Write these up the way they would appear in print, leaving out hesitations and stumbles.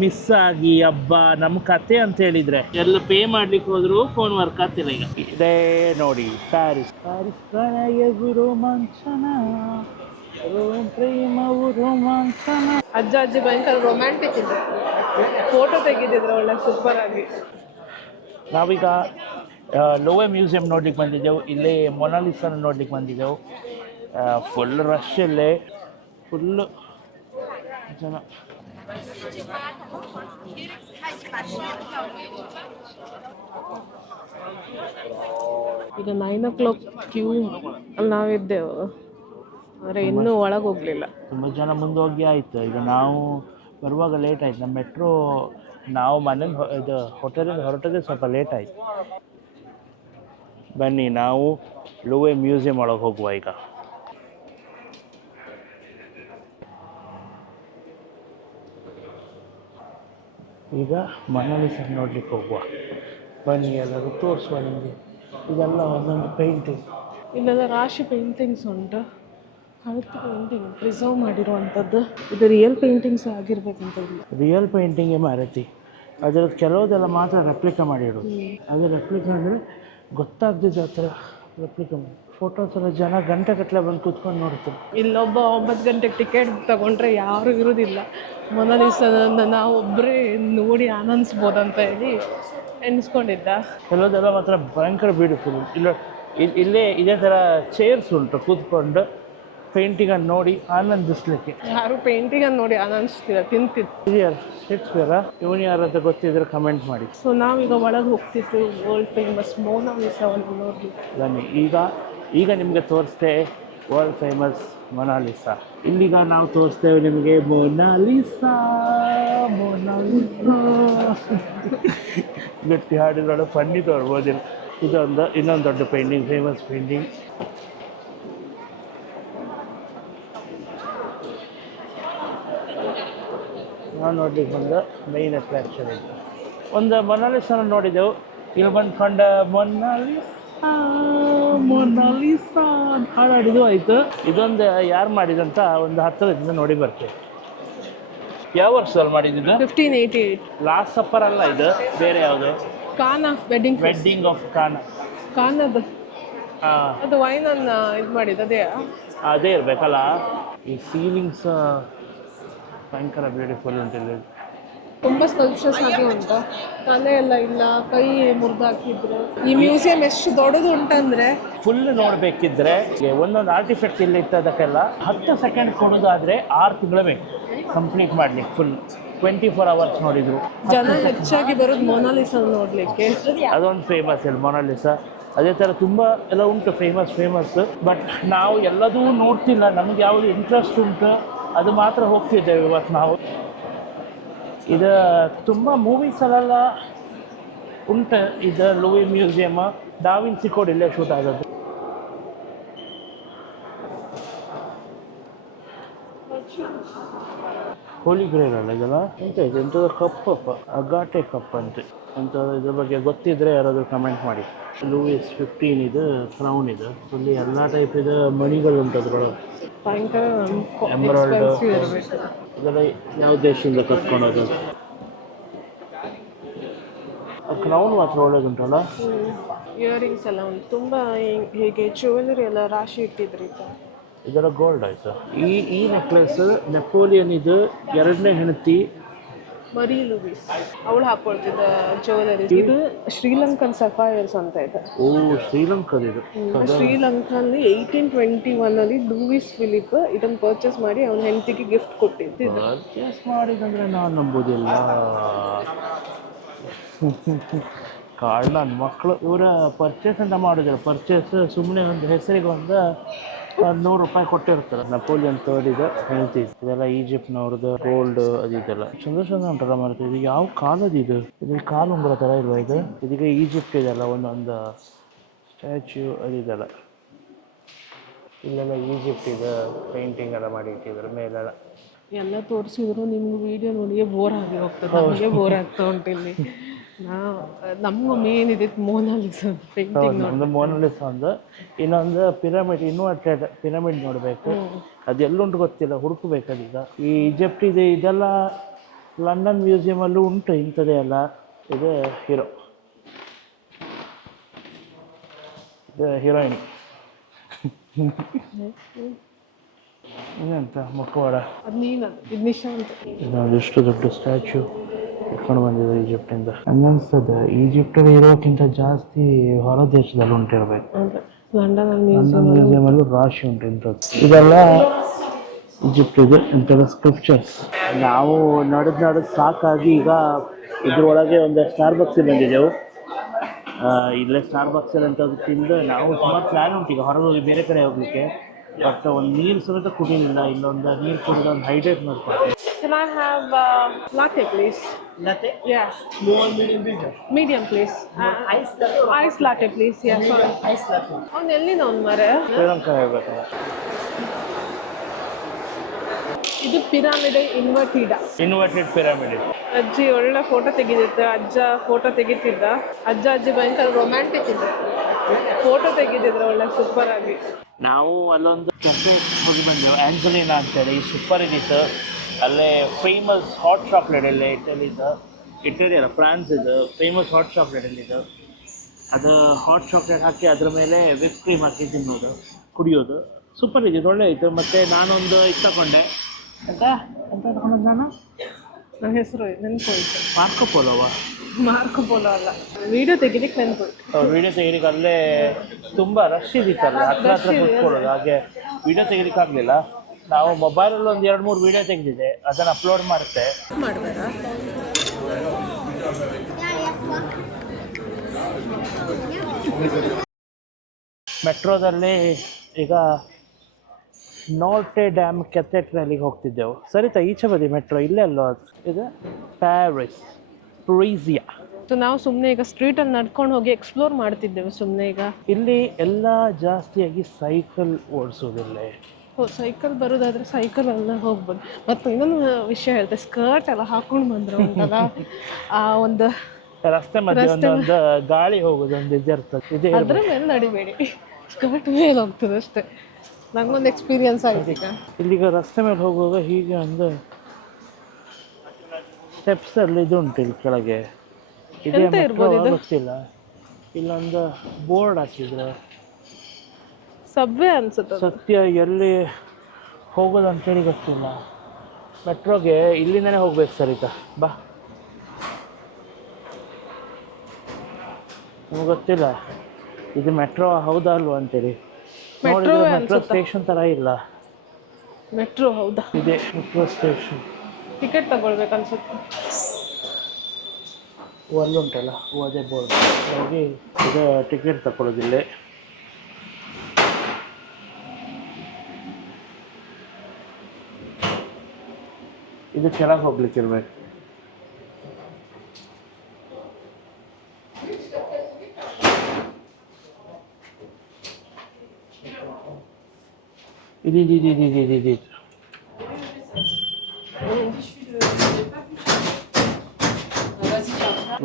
Miss ಆಗಿ ಹಬ್ಬ ನಮ್ಮ ಕತೆ ಅಂತ ಹೇಳಿದ್ರೆ ಎಲ್ಲ ಪೇ ಮಾಡ್ಲಿಕ್ಕೆ ಹೋದ್ರು ಫೋನ್ ವರ್ಕ್ ಆಗ್ತಿಲ್ಲ. ಈಗ ಇದೇ ನೋಡಿ ಪ್ಯಾರಿಸ್ ಪ್ರಣಯವು ರೋಮಾಂಚನ, ಪ್ರೇಮವು ರೋಮಾಂಚನ. ಅಜ್ಜ ಅಜ್ಜಿ ಭಯಂಕರ ರೊಮ್ಯಾಂಟಿಕ್ ಇದೆ, ಫೋಟೋ ತೆಗೆದಿದ್ರು ಒಳ್ಳೆ ಸೂಪರ್ ಆಗಿ. ನಾವೀಗ ಲೋವೆ ಮ್ಯೂಸಿಯಂ ನೋಡ್ಲಿಕ್ಕೆ ಬಂದಿದ್ದೆವು. ಇಲ್ಲೇ ಮೊನಾಲಿಸನ ನೋಡ್ಲಿಕ್ಕೆ ಬಂದಿದ್ದೆವು. ಫುಲ್ ರಶ್ ಇಲ್ಲೇ, ಫುಲ್ಲು ಜನ. ಈಗ 9 o'clock ಕ್ಯೂ ಅಲ್ಲಿ ನಾವಿದ್ದೆವು, ಆದರೆ ಇನ್ನೂ ಒಳಗೆ ಹೋಗಲಿಲ್ಲ. ತುಂಬ ಜನ ಮುಂದೆ ಹೋಗಿ ಆಯಿತು. ಈಗ ನಾವು ಬರುವಾಗ ಲೇಟ್ ಆಯ್ತು. ನಮ್ಮ ಮೆಟ್ರೋ ನಾವು ಮನೇಲಿ ಇದು ಹೋಟೆಲಿಂದ ಹೊರಟೋದೇ ಸ್ವಲ್ಪ ಲೇಟ್ ಆಯಿತು. ಬನ್ನಿ ನಾವು ಲೋವೆ ಮ್ಯೂಸಿಯಂ ಒಳಗೆ ಹೋಗುವ. ಈಗ ಮೊನಾಲಿಸಾ ನೋಡ್ಲಿಕ್ಕೆ ಹೋಗುವ. ಬನ್ನಿ ಎಲ್ಲರೂ ತೋರಿಸುವ ನಿಮಗೆ. ಇದೆಲ್ಲ ಒಂದೊಂದು ಪೇಂಟಿಂಗ್. ಇಲ್ಲೆಲ್ಲ ರಾಶಿ ಪೇಂಟಿಂಗ್ಸ್ ಉಂಟು, ಹಳತು ಪೇಂಟಿಂಗ್ ಪ್ರಿಸರ್ವ್ ಮಾಡಿರುವಂಥದ್ದು. ಇದು ರಿಯಲ್ ಪೇಂಟಿಂಗ್ಸ್ ಆಗಿರ್ಬೇಕಂತ ಇಲ್ಲ, ರಿಯಲ್ ಪೇಂಟಿಂಗೇ ಮಾರೈತಿ. ಅದರದ್ದು ಕೆಲವುದೆಲ್ಲ ಮಾತ್ರ ರೆಪ್ಲಿಕಾ ಮಾಡಿರೋದು. ಅದು ರೆಪ್ಲಿಕಾ ಅಂದರೆ ಗೊತ್ತಾಗ್ದಿದ್ದು ಆ ಥರ ರೆಪ್ಲಿಕಾ ಮಾಡಿ ಫೋಟೋಸ್ ಎಲ್ಲ ಜನ ಗಂಟೆಗಟ್ಟಲೆ ಬಂದು ಕೂತ್ಕೊಂಡು ನೋಡ್ತಾರೆ. ಇಲ್ಲೊಬ್ಬ 9 ಗಂಟೆಗೆ ಟಿಕೆಟ್ ತಗೊಂಡ್ರೆ ಯಾರೂ ಇರೋದಿಲ್ಲ. ಮೊನಾಲಿಸಾನ ನಾವು ಒಬ್ಬರೇ ನೋಡಿ ಆನಂದಿಸ್ಬೋದಂತ ಹೇಳಿ ಎಣಿಸ್ಕೊಂಡಿದ್ದ. ಕೆಲವುದೆಲ್ಲ ಮಾತ್ರ ಭಯಂಕರ ಬ್ಯೂಟಿಫುಲ್. ಇಲ್ಲೇ ಇದೇ ಥರ ಚೇರ್ಸ್ ಉಂಟು, ಕೂತ್ಕೊಂಡು ಪೇಂಟಿಂಗನ್ನು ನೋಡಿ ಆನಂದಿಸ್ಲಿಕ್ಕೆ. ಯಾರು ಪೇಂಟಿಂಗನ್ನು ನೋಡಿ ಆನಂದಿಸ್ತೀರ, ತಿಂತಿದ್ದು. ಶೇಕ್ಸ್ಪಿಯರ ಇವನು ಯಾರಂತ ಗೊತ್ತಿದ್ರೆ ಕಮೆಂಟ್ ಮಾಡಿ. ಸೊ ನಾವೀಗ ಒಳಗೆ ಹೋಗ್ತಿತ್ತು ವರ್ಲ್ಡ್ ಫೇಮಸ್ ಮೊನಾಲಿಸಾವನ್ನು ನೋಡಲಿ. ಬನ್ನಿ ಈಗ ನಿಮಗೆ ತೋರಿಸ್ತೇ ವರ್ಲ್ಡ್ ಫೇಮಸ್ ಮೊನಾಲಿಸಾ. ಇಲ್ಲಿಗ ನಾವು ತೋರಿಸ್ತೇವೆ ನಿಮಗೆ ಮೊನಾಲಿಸಾ. ಗಟ್ಟಿ ಹಾಡಿದ್ರೊಳಗೆ ಫನ್ನಿ ತೋರ್ಬೋದಿಲ್ಲ. ಇನ್ನೊಂದು ದೊಡ್ಡ ಪೇಂಟಿಂಗ್, ಫೇಮಸ್ ಪೇಂಟಿಂಗ್. ನಾವು ನೋಡ್ಲಿಕ್ಕೆ ಬಂದ ಮೈನ್ ಅಟ್ರಾಕ್ಷನ್ ಇದೆ. ಒಂದು ಮೊನಾಲಿಸಾನ ನೋಡಿದೆವು. ಇಲ್ಲಿ ಬಂದ್ಕೊಂಡ ಮೊನಾಲಿಸಾ ಅಂತ ಹಾಡಾಡಿದ್ದು ಆಯಿತು. ಇದೊಂದು ಯಾರು ಮಾಡಿದಂತ ಒಂದು ಹತ್ತಿರದಿಂದ ನೋಡಿ ಬರ್ತೇವೆ. ಯಾವ ವರ್ಷದಲ್ಲಿ ಮಾಡಿದ್ದು? 1588. ಲಾಸ್ಟ್ ಸಪ್ಪರ್ ಅಲ್ಲ, ಇದು ಬೇರೆ ಯಾವುದು? ಕಾನಾ ವೆಡ್ಡಿಂಗ್ ಆಫ್ ಕಾನದ ಅದು ವೈನನ್ನ ಇದು ಮಾಡಿದ್ದು ಅದೇ ಇರಬೇಕಲ್ಲ. ಈ ಸೀಲಿಂಗ್ಸ್ ಭಯಂಕರ ಬ್ಯೂಟಿಫುಲ್ ಉಂಟಿಲ್ಲ. ತುಂಬ ಸ್ಕಲ್ಪ್ಚರ್ಸ್ ಆಗಿ ಉಂಟು. ತಲೆ ಎಲ್ಲ ಇಲ್ಲ, ಕೈ ಮುರಿದು ಹಾಕಿದ್ರು. ಈ ಮ್ಯೂಸಿಯಂ ಎಷ್ಟು ದೊಡ್ಡದು ಉಂಟಂದ್ರೆ ಫುಲ್ ನೋಡಬೇಕಿದ್ರೆ ಒಂದೊಂದು ಆರ್ಟಿಫೆಕ್ಟ್ ಇಲ್ಲಿ ಇಟ್ಟದಕ್ಕೆಲ್ಲ 10 ಸೆಕೆಂಡ್ ಕೊಡೋದಾದ್ರೆ 6 ತಿಂಗಳು ಬೇಕು ಕಂಪ್ಲೀಟ್ ಮಾಡ್ಲಿಕ್ಕೆ. ಫುಲ್ 24 hours ನೋಡಿದ್ರು. ಜನ ಹೆಚ್ಚಾಗಿ ಬರೋದು ಮೊನಾಲಿಸಾ ನೋಡ್ಲಿಕ್ಕೆ. ಅದೊಂದು ಫೇಮಸ್ ಇಲ್ಲಿ ಮೊನಾಲಿಸಾ. ಅದೇ ಥರ ತುಂಬ ಎಲ್ಲ ಉಂಟು ಫೇಮಸ್. ಬಟ್ ನಾವು ಎಲ್ಲದೂ ನೋಡ್ತಿಲ್ಲ. ನಮ್ಗೆ ಯಾವುದು ಇಂಟ್ರೆಸ್ಟ್ ಉಂಟು ಅದು ಮಾತ್ರ ಹೋಗ್ತಿದ್ದೇವೆ ಇವತ್ತು ನಾವು. ಇದು ತುಂಬ ಮೂವೀಸಲ್ಲೆಲ್ಲ ಉಂಟು. ಇದು ಲೂಯಿ ಮ್ಯೂಸಿಯಮ್, ಡಾ ವಿನ್ಸಿ ಕೋಡ್ ಇಲ್ಲೇ ಶೂಟ್ ಆಗೋದು. ಹೋಲಿ ಗ್ರೇಲ್ ಅಲ್ಲ ಇದೆಲ್ಲ. ಎಂತ ಇದೆ? ಎಂಥದ್ದು ಕಪ್ಪಪ್ಪ, ಅಗಾಟೆ ಕಪ್ ಅಂತೆ. ಅಂತ ಇದ್ರ ಬಗ್ಗೆ ಗೊತ್ತಿದ್ರೆ ಯಾರಾದರೂ ಕಮೆಂಟ್ ಮಾಡಿ. ಲೂಯಿಸ್ 15 ಇದು ಕ್ರೌನ್ ಇದು. ಇಲ್ಲಿ ಎಲ್ಲ ಟೈಪ್ ಇದು ಮಣಿಗಳು ಉಂಟು ಅದ್ರೊಳಗೆ. ಎಮರಾಲ್ಡ್ ಇದೆಲ್ಲ ಯಾವ ದೇಶದಿಂದ ಕತ್ಕೊಳೋದು. ಕ್ರೌನ್ ಮಾತ್ರ ಒಳ್ಳೇದುಂಟಲ್ಲ. ಇಯರಿಂಗ್ಸ್ ಎಲ್ಲ ಉಂಟು ತುಂಬ. ಹೀಗೆ ಜ್ಯುವೆಲರಿ ಎಲ್ಲ ರಾಶಿ ಇಟ್ಟಿದ್ರಿ. ಇದೆಲ್ಲ ಗೋಲ್ಡ್ ಆಯ್ತಾ. ಈ ನೆಕ್ಲೆಸ್ ನೆಪೋಲಿಯನ್ ಇದು 2ನೇ ಹೆಂಡತಿ ಮರಿ ಲೂಯಿಸ್ ಅವಳು ಹಾಕೊಳ್ತಿದ್ದ ಜ್ಯುವೆಲರಿ. ಇದು ಶ್ರೀಲಂಕನ್ ಸಫೈರ್ಸ್ ಅಂತ ಇದೆ. ಓ, ಶ್ರೀಲಂಕದ ಇದು. ಶ್ರೀಲಂಕಲ್ಲಿ 1821 ಲೂಯಿಸ್ ಫಿಲಿಪ್ ಇದನ್ನು ಪರ್ಚೇಸ್ ಮಾಡಿ ಅವನ ಹೆಂಡತಿಗೆ ಗಿಫ್ಟ್ ಕೊಟ್ಟಿದ್ದು. ಪರ್ಚೇಸ್ ಮಾಡಿದಂದ್ರೆ ನಾನು ನಂಬೋದಿಲ್ಲ. ನನ್ನ ಮಕ್ಕಳು ಇವರ ಪರ್ಚೇಸ್ ಅಂತ ಮಾಡೋದಿಲ್ಲ. ಪರ್ಚೇಸ್ ಸುಮ್ಮನೆ ಒಂದು ಹೆಸರಿಗೆ ಒಂದು ₹100 ಕೊಟ್ಟಿರ್ತಾರೆ. ನೆಪೋಲಿಯನ್ III ಇದು ಹೆಂಡತಿ. ಇದೆಲ್ಲ ಈಜಿಪ್ಟ್ನವ್ರದ್ದು ಗೋಲ್ಡ್ ಅದೆಲ್ಲ ಚಂದ ಉಂಟಲ್ಲ ಮರತ್ತೆ. ಇದು ಯಾವ ಕಾಲದ ಇದು ಕಾಲು ಉಂಗುರ ಥರ ಇಲ್ವಾ ಇದು? ಇದೀಗ ಈಜಿಪ್ಟ್ ಇದೆಲ್ಲ ಒಂದೊಂದು ಸ್ಟ್ಯಾಚ್ಯೂ ಅದಿದೆಲ್ಲ. ಇಲ್ಲೆಲ್ಲ ಈಜಿಪ್ಟ್ ಇದೆ ಪೇಂಟಿಂಗ್ ಎಲ್ಲ ಮಾಡಿ ಇಟ್ಟಿದ್ದಾರೆ ಮೇಲೆಲ್ಲ. ಎಲ್ಲ ತೋರಿಸಿದ್ರು ನಿಮ್ಗೆ ವಿಡಿಯೋ ನೋಡಿಯೇ ಬೋರ್ ಆಗಿ ಹೋಗ್ತದೆ. ನಮಗೆ ಬೋರ್ ಆಗ್ತಾ ಉಂಟು ಇಲ್ಲಿ. ನಮಗೂ ಮೇನ್ ಇದಿತ್ತು ಮೊನಾಲಿಸಾ ಪೇಂಟಿಂಗ್. ಒಂದು ಮೊನಾಲಿಸಾ ಒಂದು, ಇನ್ನೊಂದು ಪಿರಮಿಡ್. ಇನ್ನೂ ಪಿರಮಿಡ್ ನೋಡಬೇಕು. ಅದು ಎಲ್ಲುಂಟು ಗೊತ್ತಿಲ್ಲ, ಹುಡುಕಬೇಕು ಅದೀಗ. ಈ ಈಜಿಪ್ಟ್ ಇದೆಲ್ಲ ಲಂಡನ್ ಮ್ಯೂಸಿಯಮಲ್ಲೂ ಉಂಟು ಇಂಥದ್ದೇ ಎಲ್ಲ. ಇದು ಹೀರೋ, ಇದು ಹೀರೋಯಿನ್. ಇನ್ನೆಂತ ಮುಖವಾಡ. ಅದು ನೀನು, ಇದು ನಿಶಾಂತ್. ಇದೊಂದಿಷ್ಟು ದೊಡ್ಡ ಸ್ಟ್ಯಾಚ್ಯೂ ಇಟ್ಕೊಂಡು ಬಂದಿದೆ ಈಜಿಪ್ಟಿಂದ. ಅನ್ನಿಸ್ತದೆ ಈಜಿಪ್ಟಲ್ಲಿ ಇರೋಕ್ಕಿಂತ ಜಾಸ್ತಿ ಹೊರ ದೇಶದಲ್ಲಿ ಉಂಟಿರ್ಬೇಕು. ಲಂಡನ್ ಮ್ಯೂಸಿಯಮಲ್ಲೂ ರಾಶಿ ಉಂಟು ಇಂಥದ್ದು. ಇದೆಲ್ಲ ಈಜಿಪ್ಟ್ ಇದೆ. ಇಂಥದ್ದು ಸ್ಕ್ರಿಪ್ಚರ್ಸ್. ನಾವು ನಡೆದು ಸಾಕಾಗಿ ಈಗ ಇದ್ರೊಳಗೆ ಒಂದು ಸ್ಟಾರ್ಬಕ್ಸಿಗೆ ಬಂದಿದ್ದೆವು. ಇಲ್ಲೇ ಸ್ಟಾರ್ಬಕ್ಸಲ್ಲಿ ಅಂಥದ್ದು ತಿಂದು ನಾವು ಸುಮಾರು ಪ್ಲ್ಯಾನ್ ಉಂಟು ಈಗ ಹೊರಗೆ ಹೋಗಿ ಬೇರೆ ಕಡೆ ಹೋಗಲಿಕ್ಕೆ. ಬಟ್ ಒಂದು ನೀರು ಸಮೇತ ಕುಡಿಲಿಲ್ಲ. ಇಲ್ಲೊಂದು ನೀರು ಕುಡಿದು ಒಂದು ಹೈಡ್ರೇಟ್ ಮಾಡ್ಕೊಂಡು. Can I have latte, please? Latte? Yeah. Small, medium, bigger. Medium, please. Ice latte? Ice latte, please. Yeah, sorry. Ice latte. ಅವ್ನು ಎಲ್ಲಿಂದ ಅವ್ನು ಮರೆ? ಶ್ರೀಲಂಕಾ ಹೇಳ್ಬೇಕಲ್ಲ. ಇದು ಪಿರಾಮಿಡ್ ಇನ್ವರ್ಟಿಡಾ. Inverted pyramid. ಅಜ್ಜಿ ಒಳ್ಳೆ ಫೋಟೋ ತೆಗಿದಿತ್ತು. ಅಜ್ಜ ಫೋಟೋ ತೆಗಿತಿದ್ದ. ಅಜ್ಜಿ ಭಯಂಕರ ರೊಮ್ಯಾಂಟಿಕ್ ಇದ್ರು. ಫೋಟೋ ತೆಗಿತಿದ್ರು ಒಳ್ಳೆ ಸೂಪರ್ ಆಗಿ. ನಾವು ಅಲ್ಲೊಂದು ಕೆಫೆ ಹೋಗಿ ಬಂದೆವು, ಆ್ಯಂಜಲಿನಾ ಅಂತೇಳಿ. ಸೂಪರ್ ಇದ್ದಿತ್ತು. ಅಲ್ಲೇ ಫೇಮಸ್ ಹಾಟ್ ಚಾಕ್ಲೇಟ್ ಎಲ್ಲ ಇಟಲಿ ಅಲ್ಲ ಫ್ರಾನ್ಸ್ ಇದು ಫೇಮಸ್ ಹಾಟ್ ಚಾಕ್ಲೇಟ್ ಎಲ್ಲಿದ್ದು. ಅದು ಹಾಟ್ ಚಾಕ್ಲೇಟ್ ಹಾಕಿ ಅದ್ರ ಮೇಲೆ ವಿಪ್ ಕ್ರೀಮ್ ಹಾಕಿ ತಿನ್ನೋದು, ಕುಡಿಯೋದು. ಸೂಪರ್ ಇದ್ದಿದ್ದು, ಒಳ್ಳೆ ಇತ್ತು. ಮತ್ತು ನಾನೊಂದು ಇದು ತಗೊಂಡೆ. ಅಂತ ತಗೊಂಡು ನಾನು ನನ್ನ ಹೆಸರು ನೆನ್ಪೋಯ್ತು. ಮಾರ್ಕೋ ಪೋಲೋವಾ? ಮಾರ್ಕೋ ಪೋಲೋ ಅಲ್ಲ, ವಿಡಿಯೋ ತೆಗಿಲಿಕ್ಕೆ ನೆನ್ಪೋಯ್ತು. ವೀಡಿಯೋ ತೆಗಿಲಿಕ್ಕೆ ಅಲ್ಲೇ ತುಂಬ ರಶ್ ಇದ್ದಿತ್ತಲ್ಲ, ಹತ್ರ ಕೂತ್ಕೊಳ್ಳೋದು. ಹಾಗೆ ವೀಡಿಯೋ ತೆಗಿಲಿಕ್ಕೆ ಆಗಲಿಲ್ಲ. ನಾವು ಮೊಬೈಲಲ್ಲಿ ಒಂದು 2-3 ವೀಡಿಯೋ ತೆಗೆದಿದೆ, ಅದನ್ನು ಅಪ್ಲೋಡ್ ಮಾಡುತ್ತೆ. ಮಾಡಬೇಡ. ಮೆಟ್ರೋದಲ್ಲಿ ಈಗ ನೋರ್ಟೆ ಡ್ಯಾಮ್ ಕೆಥೆಡ್ರಲಿಗೆ ಹೋಗ್ತಿದ್ದೆವು. ಸರಿತಾ ಈಚೆ ಬದಿ ಮೆಟ್ರೋ ಇಲ್ಲೇ ಅಲ್ಲೋ ಅದು. ಇದು ಪ್ಯಾರಿಸ್, ಪ್ಯಾರಿಸಿಯಾ. ಸೊ ನಾವು ಸುಮ್ಮನೆ ಈಗ ಸ್ಟ್ರೀಟಲ್ಲಿ ನಡ್ಕೊಂಡು ಹೋಗಿ ಎಕ್ಸ್ಪ್ಲೋರ್ ಮಾಡ್ತಿದ್ದೇವೆ ಸುಮ್ಮನೆ. ಈಗ ಇಲ್ಲಿ ಎಲ್ಲ ಜಾಸ್ತಿಯಾಗಿ ಸೈಕಲ್ ಓಡಿಸೋದಿಲ್ಲ. ಸೈಕಲ್ ಬರೋದಾದ್ರೆ ಸೈಕಲ್ ಎಲ್ಲ ಹೋಗ್ಬೋದು. ಮತ್ತು ಇನ್ನೊಂದು ವಿಷಯ ಹೇಳ್ತೆ, ಸ್ಕರ್ಟ್ ಎಲ್ಲ ಹಾಕೊಂಡು ಬಂದ್ರೆ ಉಂಟಲ್ಲ ಆ ಒಂದು ರಸ್ತೆ ಮಧ್ಯೆ ಒಂದೊಂದು ಗಾಳಿ ಹೋಗೋದು ಒಂದು ಇದಿರ್ತದೆ. ಅದ್ರ ಮೇಲೆ ನಡಿಬೇಡಿ, ಸ್ಕರ್ಟ್ ಮೇಲೆ ಹೋಗ್ತದೆ ಅಷ್ಟೇ. ನಂಗೊಂದು ಎಕ್ಸ್ಪೀರಿಯನ್ಸ್ ಆಗಿದೆ. ಈಗ ಇಲ್ಲಿಗ ರಸ್ತೆ ಮೇಲೆ ಹೋಗುವಾಗ ಹೀಗೆ ಒಂದು ಸ್ಟೆಪ್ಸ್ ಅಲ್ಲಿ ಇದು ಉಂಟು ಇಲ್ಲಿ ಕೆಳಗೆ. ಎಂತ ಇರ್ಬೋದು ಇದು? ಗೊತ್ತಿಲ್ಲ. ಇಲ್ಲೊಂದು ಬೋರ್ಡ್ ಹಾಕಿದ್ರೆ ಸಬ್ವೆ ಅನ್ಸುತ್ತೆ. ಸತ್ಯ ಎಲ್ಲಿ ಹೋಗೋದು ಅಂತೇಳಿ ಗೊತ್ತಿಲ್ಲ. ಮೆಟ್ರೋಗೆ ಇಲ್ಲಿಂದನೇ ಹೋಗ್ಬೇಕು ಸರಿತಾ. ಬಾ, ನಮ್ಗೆ ಗೊತ್ತಿಲ್ಲ ಇದು ಮೆಟ್ರೋ ಹೌದಾ ಅಲ್ವಾ ಅಂತೇಳಿ. ನೋಡಿದ್ರೆ ಮೆಟ್ರೋ ಸ್ಟೇಷನ್ ಥರ ಇಲ್ಲ. ಮೆಟ್ರೋ ಹೌದಾ? ಇದೆ ಮೆಟ್ರೋ ಸ್ಟೇಷನ್. ಟಿಕೆಟ್ ತಗೊಳ್ಬೇಕು ಅನ್ಸುತ್ತೆ. ಅಲ್ಲುಂಟಲ್ಲ ಅದೇ ಬೋರ್ಡ್. ಹಾಗಾಗಿ ಇದು ಟಿಕೆಟ್ ತಗೊಳ್ಳೋದಿಲ್ಲ. ಇದು ಕೆಳಗೆ ಹೋಗ್ಲಿಕ್ಕೆ ಇರ್ಬೇಕು. ಇದು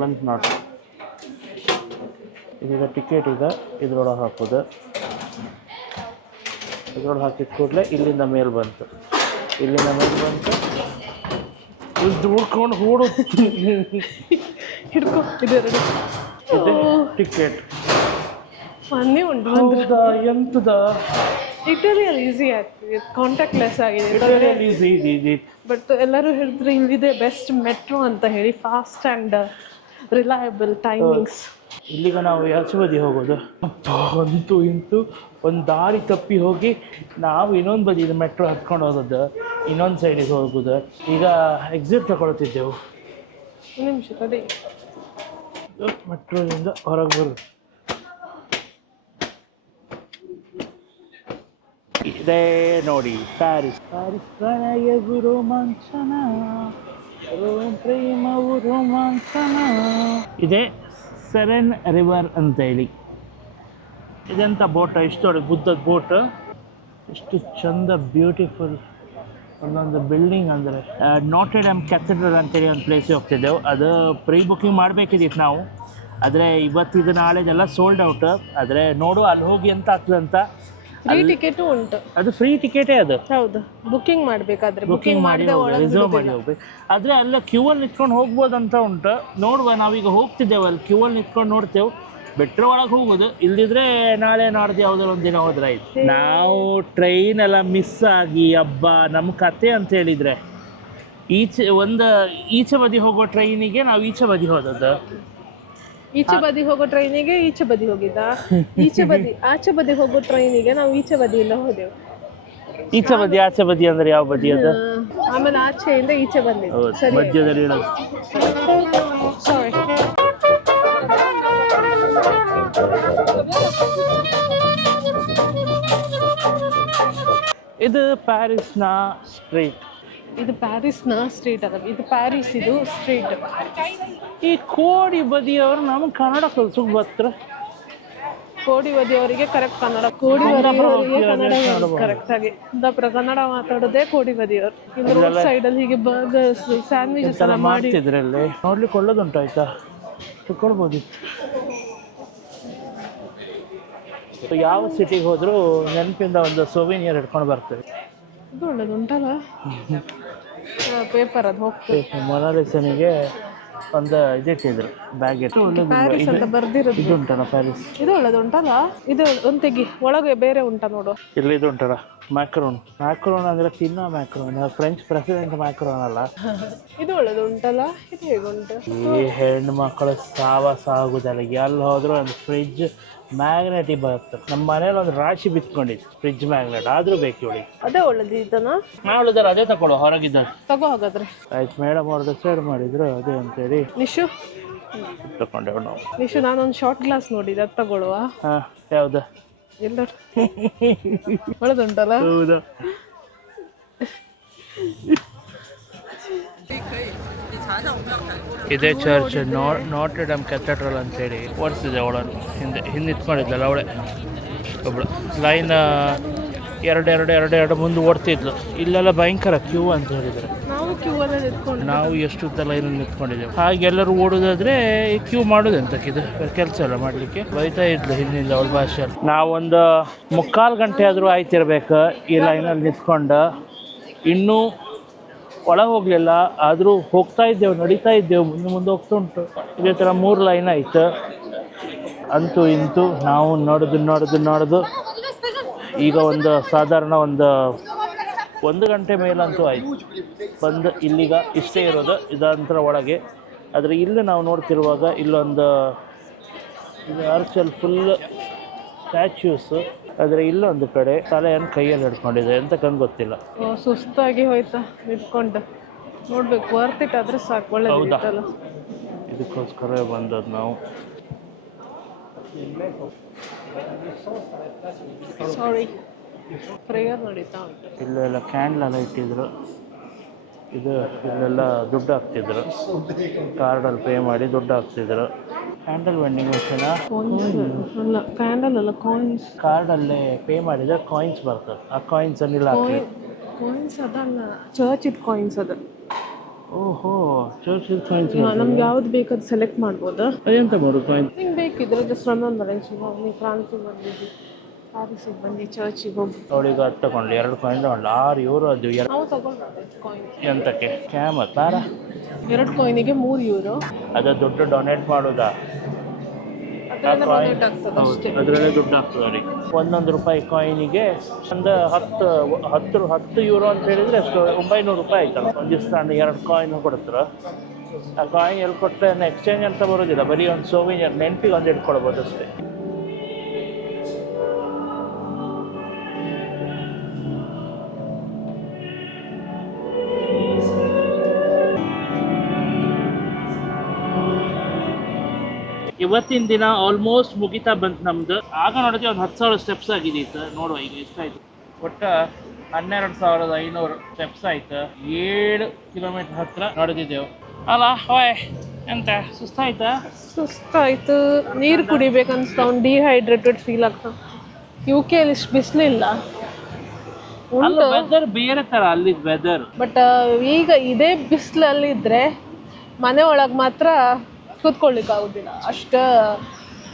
ಲಂಚ್ ನಾಟ್. ಇದೀಗ ಟಿಕೆಟ್ ಇದೆ, ಇದ್ರೊಳಗೆ ಹಾಕೋದು. ಇದ್ರೊಳಗೆ ಹಾಕಿದ ಕೂಡಲೇ ಇಲ್ಲಿಂದ ಮೇಲೆ ಬಂತು. ಇಲ್ಲಿ ದೂಡ್ಕೊಂಡು ಹೂಡು ಹಿಡ್ಕೊ. ಇದೆರಡು ಇದೆ ಟಿಕೆಟ್. ಮೊನ್ನೆ ಉಂಟು. ಹೌದಾ? ಎಂತದ? ಇಟಲಿಯಲ್ಲಿ ಈಸಿ ಆಗ್ತದೆ, ಕಾಂಟ್ಯಾಕ್ಟ್ಲೆಸ್ ಆಗಿದೆ. ಈಸಿ. ಬಟ್ ಎಲ್ಲರೂ ಹೇಳಿದ್ರೆ ಇಲ್ಲಿದೆ ಬೆಸ್ಟ್ ಮೆಟ್ರೋ ಅಂತ ಹೇಳಿ, ಫಾಸ್ಟ್ ಆ್ಯಂಡ್ ರಿಲಯಬಲ್ ಟೈಮಿಂಗ್ಸ್. ಇಲ್ಲಿಗ ನಾವು ಆಚೆ ಬದಿ ಹೋಗೋದು. ಅಂತೂ ಇಂತೂ ಒಂದು ದಾರಿ ತಪ್ಪಿ ಹೋಗಿ ನಾವು ಇನ್ನೊಂದು ಬದಿ ಇದು ಮೆಟ್ರೋ ಹತ್ಕೊಂಡು ಹೋಗೋದು, ಇನ್ನೊಂದು ಸೈಡಿಗೆ ಹೋಗೋದು. ಈಗ ಎಕ್ಸಿಟ್ ತಗೊಳ್ತಿದ್ದೆವು. ನಿಮಿಷ ತಡಿ. ಮೆಟ್ರೋದಿಂದ ಹೊರಗೆ ಬರೋದು. ಇದೇ ನೋಡಿ ಪ್ಯಾರಿಸ್. ಪ್ರಣಯವು ರೋಮಾಂಚನ, ಪ್ರೇಮವು ರೋಮಾಂಚನ. ಇದೇ ಸೆರೆನ್ ರಿವರ್ ಅಂತ ಹೇಳಿ. ಇದೆಂಥ ಬೋಟ್, ಇಷ್ಟು ದೊಡ್ಡ ಬುದ್ಧದ ಬೋಟ್, ಎಷ್ಟು ಚಂದ ಬ್ಯೂಟಿಫುಲ್. ಒಂದೊಂದು ಬಿಲ್ಡಿಂಗ್ ಅಂದರೆ ನೋಟ್ರೆ ಡ್ಯಾಮ್ ಕ್ಯಾಥೆಡ್ರಲ್ ಅಂತೇಳಿ ಒಂದು ಪ್ಲೇಸಿಗೆ ಹೋಗ್ತಿದ್ದೆವು. ಅದು ಪ್ರೀ ಬುಕ್ಕಿಂಗ್ ಮಾಡಬೇಕಿದ್ದಿತ್ತು ನಾವು. ಆದರೆ ಇವತ್ತಿದು ನಾಳೆದೆಲ್ಲ ಸೋಲ್ಡ್ ಔಟ್. ಆದರೆ ನೋಡು ಅಲ್ಲಿ ಹೋಗಿ ಎಂತ ಆಗ್ತದೆ ಅಂತ. ಫ್ರೀ ಟಿಕೆಟು ಉಂಟು. ಅದು ಫ್ರೀ ಟಿಕೆಟೇ ಅದು. ಹೌದು, ಬುಕ್ಕಿಂಗ್ ಮಾಡಬೇಕಾದ್ರೆ ಬುಕ್ಕಿಂಗ್ ಮಾಡಿ ರಿಸರ್ವ್ ಮಾಡಿ ಹೋಗ್ಬೇಕು. ಆದರೆ ಅಲ್ಲ ಕ್ಯೂ ಅಲ್ಲಿ ನಿಂತ್ಕೊಂಡು ಹೋಗ್ಬೋದಂತ ಉಂಟು. ನೋಡುವ, ನಾವೀಗ ಹೋಗ್ತಿದ್ದೇವೆ ಅಲ್ಲಿ ಕ್ಯೂ ಅಲ್ಲಿ ನಿಂತ್ಕೊಂಡು ನೋಡ್ತೇವೆ. ಬೆಟ್ರ್ ಒಳಗೆ ಹೋಗೋದು, ಇಲ್ದಿದ್ರೆ ನಾಳೆ ನಾಡ್ದು ಯಾವುದಾದ್ರು ಒಂದು ದಿನ ಹೋದ್ರೆ ಆಯ್ತು. ನಾವು ಟ್ರೈನ್ ಎಲ್ಲ ಮಿಸ್ ಆಗಿ ಹಬ್ಬ ನಮ್ಮ ಕತೆ ಅಂತ ಹೇಳಿದರೆ ಈಚೆ ಬದಿ ಹೋಗೋ ಟ್ರೈನಿಗೆ ನಾವು ಈಚೆ ಬದಿ ಹೋದದ್ದು. ಈಚೆ ಬದಿ ಹೋಗೋ ಟ್ರೈನಿಗೆ ಈಚೆ ಬದಿ ಹೋಗಿದ್ದ, ಆಚೆ ಬದಿ ಹೋಗೋ ಟ್ರೈನಿಗೆ ನಾವು ಈಚೆ ಬದಿಯಿಂದ ಹೋದೆವು. ಈಚೆ ಬದಿ ಆಚೆ ಬದಿ ಅಂದ್ರೆ ಯಾವ ಬದಿ ಅದು? ಆಮೇಲೆ ಆಚೆಯಿಂದ ಈಚೆ ಬಂದಿದ್ದು. ಸರಿ, ಮಧ್ಯದಲ್ಲಿ ಇರೋದು. ಸಾರಿ. ಇದು ಪ್ಯಾರಿಸ್ನ ಸ್ಟ್ರೀಟ್. ಇದು ಪ್ಯಾರಿಸ್ನ ಸ್ಟ್ರೀಟ್ ಅಲ್ಲ, ಇದು ಪ್ಯಾರಿಸ್, ಇದು ಸ್ಟ್ರೀಟ್. ಈ ಕೋಡಿ ಬದಿಯವರು ನಮಗೆ ಕನ್ನಡ ಕಲ್ಸೋಕೆ ಬರ್ತಾರೆ. ಕೋಡಿ ಬದಿಯವರಿಗೆ ಕರೆಕ್ಟ್ ಕನ್ನಡ, ಕೋಡಿ ಬದಿಯವರಿಗೆ ಕನ್ನಡ ಕರೆಕ್ಟ್ ಆಗಿ ಕನ್ನಡ ಮಾತಾಡೋದೇ ಕೋಡಿ ಬದಿಯವರು. ಇನ್ನು ರೋಡ್ ಸೈಡಲ್ಲಿ ಹೀಗೆ ಬರ್ಗರ್ಸ್, ಸ್ಯಾಂಡ್ವಿಚಸ್ ಎಲ್ಲ ಮಾಡ್ತಿದ್ರಲ್ಲಿ ನೋಡ್ಲಿಕ್ಕೆ ಒಳ್ಳೇದುಂಟು. ಆಯ್ತಾ, ತಗೊಳ್ಬೋದಿತ್ತು. ಯಾವ ಸಿಟಿಗೆ ಹೋದರೂ ನೆನಪಿಂದ ಒಂದು ಸೋವಿನಿಯರ್ ಹಿಡ್ಕೊಂಡು ಬರ್ತೇವೆ. ಇದು ಒಳ್ಳೇದು ಉಂಟಲ್ಲ, ಪೇಪರ್ ಅದು ಹೋಗ್ತದೆ. ಮೊನಾಲಿಸನಿಗೆ ಒಂದು ಇದಿಟ್ಟಿದ್ರು ಬ್ಯಾಗ್ ಇಟ್ಟು. ಪ್ಯಾರಿಸ್ ಅಂತ ಬರ್ದಿರೋದು ಇದು ಉಂಟಲ್ಲ ಪ್ಯಾರಿಸ್. ಇದು ಒಳ್ಳೇದು ಉಂಟಲ್ಲ. ಇದು ಒಂದು ತೆಗಿ, ಒಳಗೆ ಬೇರೆ ಉಂಟ ನೋಡು. ಇಲ್ಲಿ ಇದು ಉಂಟಲ್ಲ ಮ್ಯಾಕ್ರೋನ್. ಮ್ಯಾಕ್ರೋನ್ ಅಂದರೆ ತಿನ್ನೋ ಮ್ಯಾಕ್ರೋನ್, ಫ್ರೆಂಚ್ ಪ್ರೆಸಿಡೆಂಟ್ ಮ್ಯಾಕ್ರೋನ್ ಅಲ್ಲ. ಇದು ಒಳ್ಳೇದು ಉಂಟಲ್ಲ. ಇದು ಹೇಗುಂಟು? ಈ ಹೆಣ್ಣು ಮಕ್ಕಳು ಸಾಗುದಲ್ಲ. ಎಲ್ಲಿ ಹೋದ್ರು ಒಂದು ಫ್ರಿಡ್ಜ್ ಮ್ಯಾಗ್ನೆಟ್ ಬರುತ್ತೆ. ನಮ್ಮ ಮನೇಲಿ ಒಂದು ರಾಶಿ ಬಿತ್ಕೊಂಡಿತ್ತು ಫ್ರಿಡ್ಜ್ ಮ್ಯಾಗ್ನೆಟ್, ಆದರೂ ಬೇಕು ಇವಳಿಗೆ. ಅದೇ ಒಳ್ಳೇದು ಇದನ್ನ ನಾಳಿದ್ದಾರೆ ಅದೇ ತಗೊಳ್ಳೋ, ಹೊರಗಿದ್ದಾರೆ. ತಗೋ ಹಾಗಾದ್ರೆ. ಆಯ್ತು, ಮೇಡಮ್ ಅವ್ರು ಡಿಸೈಡ್ ಮಾಡಿದ್ರು ಅದೇ ಅಂತೇಳಿ ನಿಶು ತಗೊಂಡೇವು ನಾವು. ನಿಶು, ನಾನೊಂದು ಶಾರ್ಟ್ ಗ್ಲಾಸ್ ನೋಡಿದೆ, ಅದು ತಗೊಳ್ಳುವ. ಹಾಂ, ಯಾವುದು? ಎಲ್ಲ ಒಳ್ಳೇದುಂಟಲ್ಲ. ಹೌದಾ? ಇದೇ ಚರ್ಚ್ ನಾಟ್ರೆ ಡಮ್ ಕ್ಯಾಥೆಡ್ರಲ್ ಅಂತೇಳಿ ಓಡಿಸಿದೆ. ಅವಳನ್ನು ಹಿಂದೆ ನಿಂತ್ಕೊಂಡಿದ್ಲಲ್ಲ ಅವಳೆ ಒಬ್ಬಳು. ಲೈನ್ ಎರಡು ಮುಂದೆ ಓಡ್ತಿದ್ಲು. ಇಲ್ಲೆಲ್ಲ ಭಯಂಕರ ಕ್ಯೂ ಅಂತ ಹೇಳಿದರೆ ನಾವು ಎಷ್ಟು ಉದ್ದ ಲೈನಲ್ಲಿ ನಿಂತ್ಕೊಂಡಿದ್ದೇವೆ. ಹಾಗೆ ಎಲ್ಲರೂ ಓಡೋದಾದ್ರೆ ಕ್ಯೂ ಮಾಡೋದು ಎಂತಕ್ಕಿದು, ಕೆಲಸ ಎಲ್ಲ ಮಾಡಲಿಕ್ಕೆ. ಬೈತಾ ಇದ್ಲು ಹಿಂದಿಂದ ಅವಳ ಭಾಷೆಯಲ್ಲಿ. ನಾವೊಂದು 3/4 ಗಂಟೆ ಆದರೂ ಆಯ್ತಿರ್ಬೇಕು ಈ ಲೈನಲ್ಲಿ ನಿಂತ್ಕೊಂಡು. ಇನ್ನೂ ಒಳಗೆ ಹೋಗಲಿಲ್ಲ, ಆದರೂ ಹೋಗ್ತಾ ಇದ್ದೇವೆ, ನಡೀತಾ ಇದ್ದೇವೆ, ಮುಂದೆ ಹೋಗ್ತಾ ಉಂಟು. ಇದೇ ಥರ 3 ಲೈನ್ ಆಯಿತು. ಅಂತೂ ಇಂತೂ ನಾವು ನೋಡೋದು ಈಗ ಒಂದು ಸಾಧಾರಣ ಒಂದು ಗಂಟೆ ಮೇಲಂತೂ ಆಯಿತು ಬಂದು. ಇಲ್ಲಿಗ ಇಷ್ಟೇ ಇರೋದು ಇದಂತರ ಒಳಗೆ. ಆದರೆ ಇಲ್ಲಿ ನಾವು ನೋಡ್ತಿರುವಾಗ ಇಲ್ಲೊಂದು ಇದು ಆರ್ಚಲ್ಲಿ ಫುಲ್ ಸ್ಟ್ಯಾಚ್ಯೂಸ್. ಆದರೆ ಇಲ್ಲೊಂದು ಕಡೆ ತಲೆಯನ್ನು ಕೈಯಲ್ಲಿ ಹಿಡ್ಕೊಂಡಿದೆ, ಎಂತಕ್ಕಂತ ಗೊತ್ತಿಲ್ಲ. ಸುಸ್ತಾಗಿ ಹೋಯ್ತಾ ನಿಂತ್ಕೊಂಡು ನೋಡ್ಬೇಕು. ವರ್ತ್ ಇಟ್ ಆದರೆ ಸಾಕು, ಒಳ್ಳೆದಿತ್ತಲ್ಲ. ಇದಕ್ಕೋಸ್ಕರ ಬಂದದ್ದು ನಾವು. ಸಾರಿ, ಪ್ರೇಯರ್ ನಡೀತಾ ಉಂಟು. ಇಲ್ಲೆಲ್ಲ ಕ್ಯಾಂಡಲ್ ಎಲ್ಲ ಇಟ್ಟಿದ್ರು. ಇಲ್ಲೆಲ್ಲ ದುಡ್ಡು ಹಾಕ್ತಿದ್ರು, ಕಾರ್ಡಲ್ಲಿ ಪೇ ಮಾಡಿ ದುಡ್ಡು ಹಾಕ್ತಿದ್ರು. ಕ್ಯಾಂಡಲ್ ವೆಂಡಿಂಗ್ ಮೆಷಿನ್ ಅಲ್ಲ, ಕ್ಯಾಂಡಲ್ ಅಲ್ಲ, ಕಾಯಿನ್ಸ್. ಕಾರ್ಡಲ್ಲೇ ಪೇ ಮಾಡಿದರೆ ಕಾಯಿನ್ಸ್ ಬರ್ತದೆ. ಆ ಕಾಯಿನ್ಸ್ ಅನ್ನಿಲ್ಲ ಕಾಯಿನ್ಸ್ ಅದಲ್ಲ, ಚರ್ಚಿದ್ ಕಾಯಿನ್ಸ್ ಅದು. ಓಹೋ, ಚರ್ಚಿದ್ ಕಾಯಿನ್ಸ್. ನಮ್ಗೆ ಯಾವ್ದು ಬೇಕಾದ್ ಸೆಲೆಕ್ಟ್ ಮಾಡ್ಬೋದಾ? ಅದೆಂತ ಮಾಡೋದು ಕಾಯಿನ್? ನಿಂಗೆ ಬೇಕಿದ್ರೆ ಜಸ್ಟ್ ರಿಮೆಂಬರ್. ನೀವು ಫ್ರಾನ್ಸಿಗೆ ಬಂದಿದ್ದು, ಪ್ಯಾರಿಸಿಗೆ ಬಂದು ಚರ್ಚಿಗೆ ಹೋಗಿ ಅವಳಿಗೆ ಅದು ತಗೊಂಡ್ಲಿ 2 ಕಾಯಿನ್ ತಗೊಂಡ್ಲಿ. €6 ಅದು. ನಾವು ತಗೊಂಡು ಕಾಯಿನ್ ಎಂತಕ್ಕೆ? ಕ್ಯಾಮತ್ ಬಾರ. 2 ಕಾಯಿನಿಗೆ €3. ಅದು ದುಡ್ಡು ಡೊನೇಟ್ ಮಾಡೋದಾ? ಅದರಲ್ಲೇ ದುಡ್ಡು ಆಗ್ತದೆ ಅವ್ರಿಗೆ. ₹1 ಕಾಯಿನಿಗೆ ಒಂದು €10 ಅಂತ ಹೇಳಿದರೆ ಎಷ್ಟು? €900 ಆಯ್ತಲ್ಲ. ಒಂದು ದಿವಸ 2 ಕಾಯಿನ್ ಕೊಡ್ತಾರೆ. ಆ ಕಾಯಿನ್ ಎಲ್ಲಿ ಕೊಟ್ಟರೆ ಎಕ್ಸ್ಚೇಂಜ್ ಅಂತ ಬರೋದಿಲ್ಲ, ಬರೀ ಒಂದು ಸೋವಿನಿಯರ್ ನೆನಪಿಗೆ ಒಂದು ಇಟ್ಕೊಳ್ಬೋದು ಅಷ್ಟೇ. ಇವತ್ತಿನ ದಿನ ಆಲ್ಮೋಸ್ಟ್ ಮುಗಿತಾ ಬಂತು ನಮ್ದು. ಆಗ ನೋಡಿದ್ರೆ ಒಂದು 10,000 ಸ್ಟೆಪ್ಸ್ ಆಗಿದ್ದಿತ್ತು. ನೋಡುವ ಈಗ ಎಷ್ಟಾಯಿತು. ಒಟ್ಟು 12,500 ಸ್ಟೆಪ್ಸ್ ಆಯ್ತು. 7 ಕಿಲೋಮೀಟರ್ ಹತ್ರ ನಡೆದಿದ್ದೆವು ಅಲ್ಲ. ಹಾಯ್, ಎಂತ ಸುಸ್ತಾಯ್ತು. ನೀರು ಕುಡಿಬೇಕನ್ಸ್ತಾ, ಒಂದು ಡಿಹೈಡ್ರೇಟೆಡ್ ಫೀಲ್ ಆಗ್ತಾ. UK ಇಷ್ಟು ಬಿಸಿಲಿಲ್ಲ, ವೆದರ್ ಬೇರೆ ಥರ ಅಲ್ಲಿದ್ದು ವೆದರ್. ಬಟ್ ಈಗ ಇದೇ ಬಿಸಿಲಲ್ಲಿದ್ದರೆ ಮನೆ ಒಳಗೆ ಮಾತ್ರ ಕೂತ್ಕೊಳ್ಳಿಕ್ಕೆ ಆಗೋದಿಲ್ಲ, ಅಷ್ಟು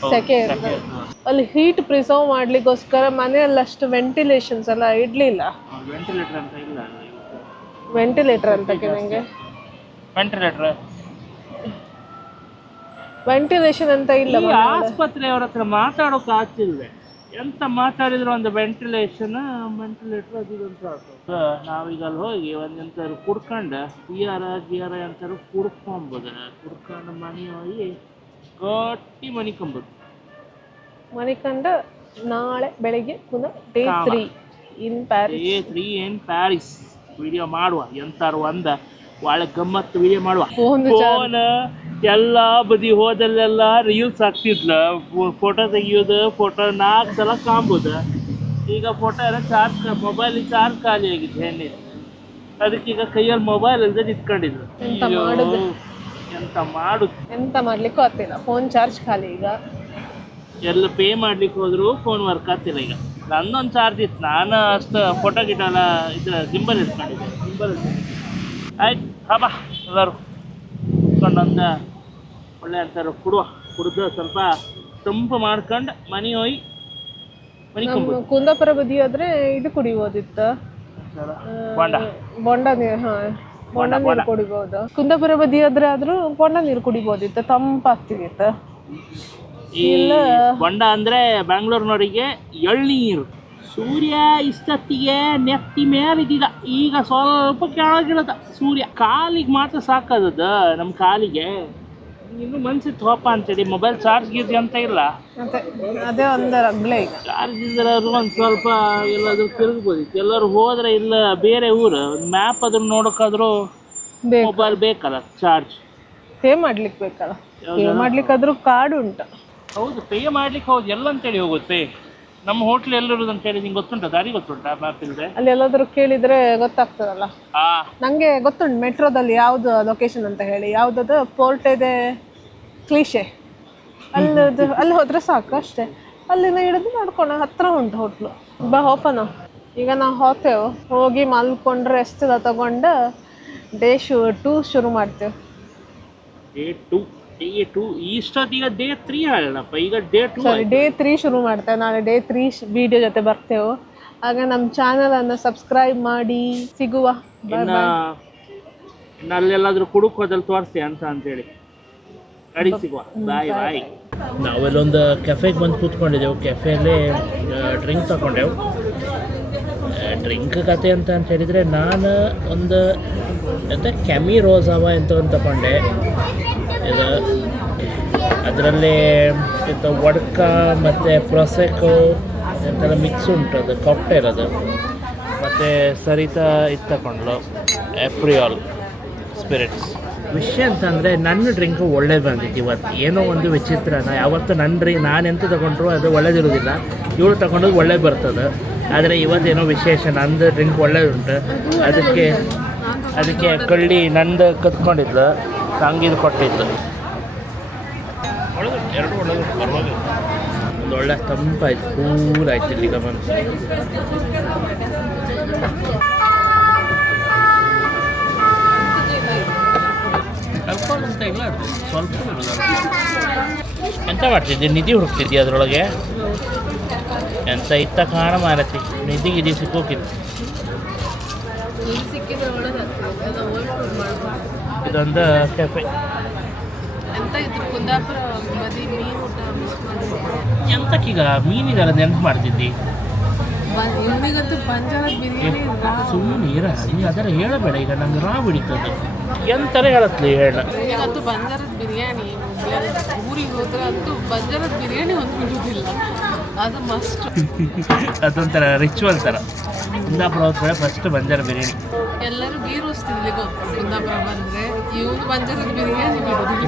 ಸೆಕೆ ಇರ್ತದೆ. ಅಲ್ಲಿ ಹೀಟ್ ಪ್ರಿಸರ್ವ್ ಮಾಡ್ಲಿಕ್ಕೋಸ್ಕರ ಮನೆಯಲ್ಲಿ ಅಷ್ಟು ವೆಂಟಿಲೇಷನ್ಸ್ ಎಲ್ಲ ಇಡ್ಲಿಲ್ಲ. ವೆಂಟಿಲೇಟರ್ ಅಂತ ಇಲ್ಲ. ವೆಂಟಿಲೇಟರ್ ಅಂತಕ್ಕೆ ನಂಗೆ ವೆಂಟಿಲೇಷನ್ ಅಂತ ಇಲ್ಲ. ಆಸ್ಪತ್ರೆಯವ್ರ ಹತ್ರ ಮಾತಾಡೋಕೆ ಆಗ್ತಿಲ್ಲ. ಎಂತ ಮಾತಾಡಿದ್ರು ಒಂದು ವೆಂಟಿಲೇಟರ್ ಅದು ಅಂತ ನಾವೀಗ ಅಲ್ಲಿ ಹೋಗಿ ಒಂದೆಂತಾರು ಕುಡ್ಕೊಂಡು ಗಿಯರ ಅಂತಾರು ಕುಡ್ಕೊಂಬೋದು. ಕುಡ್ಕೊಂಡು ಮನೆ ಹೋಗಿ ಗಟ್ಟಿ ಮನಿಕಂಡು ನಾಳೆ ಬೆಳಿಗ್ಗೆ ಪುನಃ ಡೇ 3 ಇನ್ ಪ್ಯಾರಿಸ್ ವಿಡಿಯೋ ಮಾಡುವ. ಎಂತಾರು ಒಳ್ಳೆ ಗಮ್ಮತ್ತು ವಿಡಿಯೋ ಮಾಡುವ. ಫೋನ್ ಎಲ್ಲ ಬದಿ ಹೋದಲ್ಲೆಲ್ಲ ರೀಲ್ಸ್ ಆಗ್ತಿದ್ಲ. ಫೋಟೋ ತೆಗಿಯೋದು, ಫೋಟೋ 4 ಸಲ ಕಾಂಬೋದು. ಈಗ ಫೋಟೋ ಎಲ್ಲ ಮೊಬೈಲ್ ಚಾರ್ಜ್ ಖಾಲಿ ಆಗಿದೆ ಹೆಣ್ಣಿಗೆ. ಅದಕ್ಕೀಗ ಕೈಯಲ್ಲಿ ಮೊಬೈಲ್ ಇಲ್ಲದೆ ನಿಂತ್ಕೊಂಡಿದ್ರು. ಎಂತ ಮಾಡ್ಲಿಕ್ಕೂ ಆಗ್ತಿಲ್ಲ, ಫೋನ್ ಚಾರ್ಜ್ ಖಾಲಿ. ಈಗ ಎಲ್ಲ ಪೇ ಮಾಡ್ಲಿಕ್ಕೆ ಹೋದ್ರು ಫೋನ್ ವರ್ಕ್ ಆಗ್ತಿಲ್ಲ. ಈಗ ನನ್ನೊಂದು ಚಾರ್ಜ್ ಇತ್ತು, ನಾನು ಅಷ್ಟು ಫೋಟೋ ಗಿಟೆಲ್ಲ ಗಿಂಬಲ್ ಇಟ್ಕೊಂಡಿದ್ದೆ. ಆಯ್ತು ಹಬ್ಬ ಎಲ್ಲರೂ ಒಂದು ಒಳ್ಳೆ ಅಂತಾರೆ ಕುಡಿದು ಸ್ವಲ್ಪ ತಂಪು ಮಾಡ್ಕೊಂಡು ಮನೆ ಹೋಗಿ ಕುಂದಾಪುರ ಬದಿ ಆದ್ರೆ ಇದು ಕುಡಿಬೋದಿತ್ತು, ಬೊಂಡ ನೀರು. ಬೊಂಡ ನೀರು ಕುಡಿಬಹುದು. ಕುಂದಾಪುರ ಬದಿ ಆದ್ರೂ ಬೊಂಡ ನೀರು ಕುಡಿಬೋದಿತ್ತು, ತಂಪಾಗ್ತಿತ್ತು. ಈ ಬೊಂಡ ಅಂದ್ರೆ ಬೆಂಗಳೂರಿನವರಿಗೆ ಎಳ್ನೀರು. ಸೂರ್ಯ ಇಷ್ಟೊತ್ತಿಗೆ ನೆತ್ತಿ ಮೇಲಿದ್ದ, ಈಗ ಸ್ವಲ್ಪ ಕೆಳಗಿಳದ ಸೂರ್ಯ. ಕಾಲಿಗೆ ಮಾತ್ರ ಸಾಕದ ನಮ್ಮ ಕಾಲಿಗೆ. ಇನ್ನು ಮನ್ಸಿತ್ತು ಹೋಪ ಅಂತೇಳಿ ಮೊಬೈಲ್ ಚಾರ್ಜ್ ಗೀರ್ಜ್ ಅಂತ ಇಲ್ಲ. ಅದೇ ಒಂದು ರಗ್ಳೆ. ಈಗ ಚಾರ್ಜ್ ಇದ್ರೆ ಒಂದು ಸ್ವಲ್ಪ ಎಲ್ಲಾದ್ರೂ ತಿರುಗ್ಬೋದಿತ್ತು. ಎಲ್ಲರೂ ಹೋದ್ರೆ ಇಲ್ಲ ಬೇರೆ ಊರು ಮ್ಯಾಪ್ ಅದನ್ನ ನೋಡೋಕ್ಕಾದ್ರೂ ಮೊಬೈಲ್ ಬೇಕಲ್ಲ, ಚಾರ್ಜ್ ಪೇ ಮಾಡ್ಲಿಕ್ಕೆ ಬೇಕಲ್ಲ. ಪೇ ಮಾಡ್ಲಿಕ್ಕಾದ್ರೂ ಕಾರ್ಡ್ ಉಂಟು. ಹೌದು, ಪೇ ಮಾಡ್ಲಿಕ್ಕೆ ಹೌದು. ಎಲ್ಲ ಅಂತೇಳಿ ಹೋಗುತ್ತೆ. ನಮ್ಮ ಹೋಟ್ಲ್ ಎಲ್ಲಿರೋದು ಅಂತೇಳಿ ನಿಂಗೆ ಗೊತ್ತುಂಟಾ? ದಾರಿ ಗೊತ್ತುಂಟಾ ಮ್ಯಾಪ್ ಇಲ್ಲದೆ? ಅಲ್ಲಿ ಎಲ್ಲಾದ್ರೂ ಕೇಳಿದ್ರೆ ಗೊತ್ತಾಗ್ತದಲ್ಲ. ನಂಗೆ ಗೊತ್ತುಂಟು ಮೆಟ್ರೋದಲ್ಲಿ ಯಾವ್ದು ಲೊಕೇಶನ್ ಅಂತ ಹೇಳಿ. ಯಾವ್ದದು ಪೋರ್ಟ್ ಇದೆ ಕ್ಲೀಶೆ, ಅಲ್ಲಿ ಹೋದ್ರೆ ಸಾಕು ಅಷ್ಟೇ. ಅಲ್ಲಿಂದ ಹಿಡಿದು ನಡ್ಕೊಂಡು ಹತ್ರ ಉಂಟು ಹೋಟ್ಲು. ಓಪನ್. ಈಗ ನಾವು ಹೋಗ್ತೇವೆ, ಹೋಗಿ ಮಲ್ಕೊಂಡ್ರೆ ರೆಸ್ಟ್ ತಗೊಂಡು ಡೇ 2 ಶುರು ಮಾಡ್ತೇವೆ. ಡೇ 2 ಇಷ್ಟೊತ್ತೀಗ ಡೇ 3 ಹೇಳಪ್ಪ. ಈಗ ಡೇ 2 ಡೇ 3 ಶುರು ಮಾಡ್ತೇವೆ. ನಾಳೆ ಡೇ 3 ವಿಡಿಯೋ ಜೊತೆ ಬರ್ತೇವೆ. ಆಗ ನಮ್ಮ ಚಾನಲನ್ನು ಸಬ್ಸ್ಕ್ರೈಬ್ ಮಾಡಿ. ಸಿಗುವ ಅಲ್ಲೆಲ್ಲಾದ್ರೂ ಕುಡುಕ್ ಹೋದಲ್ಲಿ ತೋರಿಸ್ತೀಯ ಅಂತೇಳಿ ಗಾಡಿ ಸಿಗುವ. ಬಾಯ್. ನಾವೆಲ್ಲೊಂದು ಕೆಫೆಗೆ ಬಂದು ಕೂತ್ಕೊಂಡಿದ್ದೆವು. ಕೆಫೆಯಲ್ಲಿ ಡ್ರಿಂಕ್ ತಗೊಂಡೆವು. ಡ್ರಿಂಕ್ ಕತೆ ಅಂತ ಹೇಳಿದರೆ ನಾನು ಒಂದು ಕೆಮಿ ರೋಸಾವ ಅಂತ ಒಂದು ತಗೊಂಡೆ. ಇದು ಅದರಲ್ಲಿ ವಡ್ಕ ಮತ್ತು ಪ್ರೊಸೆಕೋ ಅಂತೆಲ್ಲ ಮಿಕ್ಸ್ ಉಂಟು. ಅದು ಕಾಕ್ಟೇಲ್ ಅದು. ಮತ್ತು ಸರಿತಾ ಇದು ತಗೊಂಡ್ಲು ಏಪ್ರಿಯಾಲ್ ಸ್ಪಿರಿಟ್ಸ್. ವಿಷಯ ಅಂತಂದರೆ ನನ್ನ ಡ್ರಿಂಕು ಒಳ್ಳೇದು ಬಂದಿತ್ತು ಇವತ್ತು. ಏನೋ ಒಂದು ವಿಚಿತ್ರ. ಯಾವತ್ತು ನಾನೆಂತ ತಗೊಂಡ್ರು ಅದು ಒಳ್ಳೇದಿರೋದಿಲ್ಲ. ಇವಳು ತಗೊಂಡೋದು ಒಳ್ಳೇದು ಬರ್ತದೆ. ಆದರೆ ಇವತ್ತೇನೋ ವಿಶೇಷ, ನಂದು ಡ್ರಿಂಕ್ ಒಳ್ಳೇದುಂಟು. ಅದಕ್ಕೆ ಕಳ್ಳಿ ನಂದು ಕತ್ಕೊಂಡಿದ್ಲು, ತಂಗಿದು ಕೊಟ್ಟಿದ್ಲು. ಒಳ್ಳೆದು, ಎರಡು ಒಳ್ಳೆದು, ಪರವಾಗಿಲ್ಲ. ಒಂದು ಒಳ್ಳೆ ತಂಪಾಯ್ತು, ಕೂಲ್ ಆಯ್ತು ಇಲ್ಲಿಗ ಮನಸ್ಸು. ಅಲ್ಕೋಹಾಲ್ ಅಂತ ಇಲ್ಲ, ಅದು ಸ್ವಲ್ಪ ಇರೋದು. ಎಂತ ಮಾಡ್ತಿದ್ದಿ? ನಿಧಿ ಹುಡುಕ್ತಿದ್ದಿ ಅದರೊಳಗೆ? ಎಂತ ಇತ್ತ ಕಾಣ ಮಾರತಿ, ನಿಧಿಗಿದಿ ಸಿಕ್ಕೋಕಿತ್ತು. ಇದೊಂದು ಕೆಫೆ. ಎಂತಕ್ಕೀಗ ಮೀನಿದಲ್ಲ ನೆನ್ಪು ಮಾಡ್ತಿದ್ದಿ? ಸುಮ್ಮನೆ ಇರ, ನೀ ಅದರ ಹೇಳಬೇಡ. ಈಗ ನಂಗೆ ರಾ ಬಿಡಿತದ್ದು. ಎಂತಾರೆ ಹೇಳತ್ಲಿ ಹೇಳ. ಬಂಜಾರದ ಬಿರಿಯಾನಿ ಊರಿಗೆ ಹೋದ್ರೆ ಅಂತೂ ಬಂಜಾರದ ಬಿರಿಯಾನಿ ಒಂದು ಬಿಡುವುದಿಲ್ಲ, ಅದು ಮಸ್ಟ್. ಅದೊಂಥರ ರಿಚುವಲ್ ಥರ. ಕುಂದಾಪುರ ಹೋದ್ರೆ ಫಸ್ಟ್ ಬಂಜಾರ ಬಿರಿಯಾನಿ. ಎಲ್ಲರೂ ಗೀ ರೋಸ್ ತಿನ್ಲಿಕ್ಕೆ ಹೋಗ್ತಾರೆ ಕುಂದಾಪುರ ಬಂದರೆ. ಇವನು ಬಂಜಾರದ ಬಿರಿಯಾನಿ ಬಿಡೋದಿಲ್ಲ.